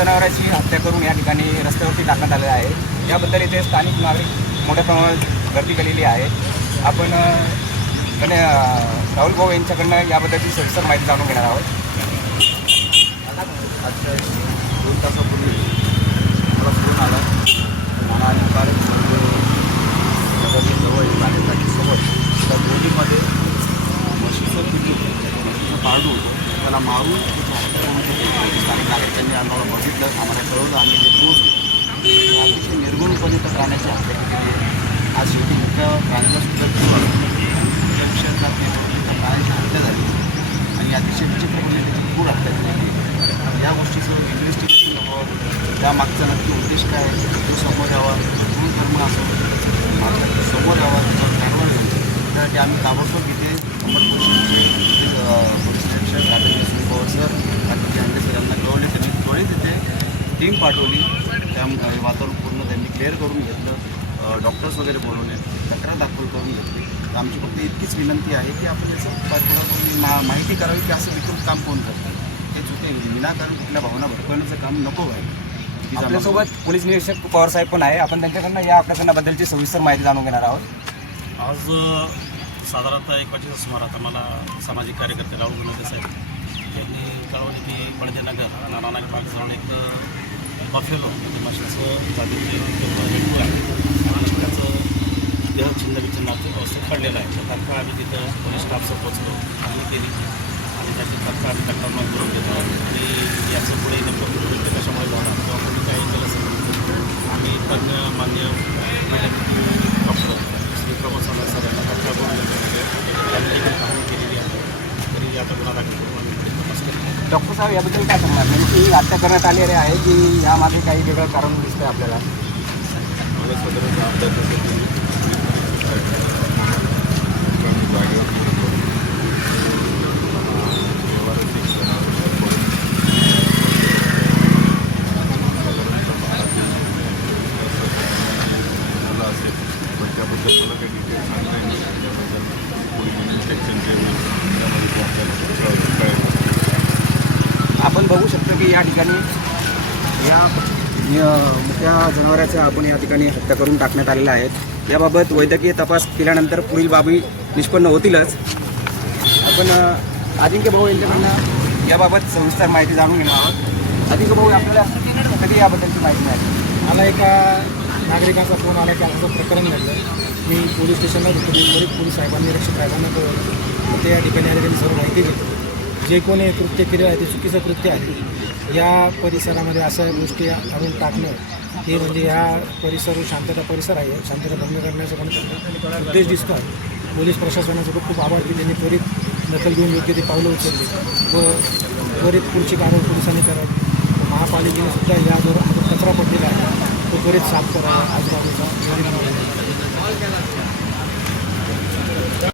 जनावरांची हत्या करून या ठिकाणी रस्त्यावरती टाकण्यात आलेलं आहे. याबद्दल इथे स्थानिक नागरिक मोठ्या प्रमाणात गर्दी केलेली आहे. आपण राहुल भाऊ यांच्याकडनं याबद्दलची सविस्तर माहिती जाणून घेणार आहोत. आजच्या दोन तासापूर्वी मला फोन आला मला आणि जवळ पाण्यासाठी त्या दोन्हीमध्ये म्हशीचं पिल्लू म्हशीचं पारडू त्याला मारून स्थानिक कार्यकर्त्यांनी आम्हाला बघितलं आम्हाला कळवलं आम्ही ते पोहोचलो अतिशय निर्गुणपणे त्या प्राण्याची हत्या केली आहे आज शेवटी मुख्य प्राण्याला सुद्धा त्या विषयाचा त्या प्राण्याची हत्या झाली आणि अतिशय विचित्रपणे त्याची क्रूर हत्या केली या गोष्टीचं इन्व्हेस्टिगेशन व्हावं त्यामागचा नक्की उद्देश काय आहे तो समोर यावा गुरु धर्म असं समोर यावा त्याच्यावर कारवाई झाली त्यासाठी आम्ही ताबडतोब इथे अंमलबजावणीचे पोलीस निरीक्षक राजेंद्र सिंग पवार सर बाकीचे अंडे सर गौरव त्वरित इथे टीम पाठवली. त्या वातावरण पूर्ण त्यांनी क्लिअर करून घेतलं. डॉक्टर्स वगैरे बोलवले. तक्रार दाखल करून घेतली. तर आमची फक्त इतकीच विनंती आहे की आपण याचं पाठपुरावा करून मा माहिती करावी की असं विकृत काम कोण करतं? हे चुके विनाकारण कुठल्या भावना भडकवण्याचं काम नको व्हायला. आपल्यासोबत पोलीस निरीक्षक पवार साहेब पण आहे. आपण त्यांच्याकडनं या प्रकरणाबद्दलची सविस्तर माहिती जाणून घेणार आहोत. आज साधारणतः एक वाजेच्या सुमारात आम्हाला सामाजिक कार्यकर्ते राहुल गुणवते साहेब त्यांनी कळवले की पणजेनगर नारायण भाग जाऊन एक बफेलो म्हणजे माशाचं जातीचे रेडबुल आहे. आणि त्याचं देह छिन्न विच्छिन्नाचं अवस्थेत पडलेलं आहे. तर तात्काळ आम्ही तिथं पोलीस स्टाफसह पोचलो आणि केली. आणि त्याची तात्काळ आम्ही तक्रार नोंद करून घेतो आणि याचं पुढे नेमकं कृत्य कशामुळे झालं किंवा कोणी काही केलं असेल आम्ही तज्ञ मान्य महिला डॉक्टर श्री प्रभू साला सर यांना तक्रार करून घेतो त्यांनी देखील कामं केलेली आहे तरी आता गुन्हा दाखल करून आम्ही पुढे तपास करतो डॉक्टर साहेब याबद्दल काय सांगणार? नेमकी ही हत्या करण्यात आलेली आहे की यामागे काही वेगळं कारण दिसतंय आपल्याला? मला आपण बघू शकतो की या ठिकाणी या त्या जनावरांचं आपण या ठिकाणी हत्या करून टाकण्यात आलेलं आहे. याबाबत वैद्यकीय तपास केल्यानंतर पुढील बाबी निष्पन्न होतीलच. आपण अजिंक्य भाऊ यांच्याकडनं याबाबत सविस्तर माहिती जाणून घेणार आहोत. अजिंक्य भाऊ आपल्याला कधी याबद्दलची माहिती मिळाली? मला एका नागरिकाचा फोन आला की असं प्रकरण घडलं. मी पोलीस स्टेशनला होतो पोलीस साहेबांनी रक्षक साहेबांना कळवलं ते या ठिकाणी आले त्यांनी सर्व माहिती घेतली. जे कोणी कृत्य केले आहे ते चुकीचं कृत्य आहे या परिसरामध्ये अशा गोष्टी आणून टाकणं हे म्हणजे ह्या परिसर शांतता परिसर आहे. शांतता भंग करण्याचा पण उद्देश दिसतो आहे. पोलीस प्रशासनाचं खूप खूप आभार की त्यांनी त्वरित दखल घेऊन योग्य ते पावलं उचलली. व त्वरित पुढची कारवाई पोलिसांनी करावी. महापालिकेने सुद्धा यावर कचरा पडलेला आहे तो त्वरित साफ करावा. आजूबाजूचा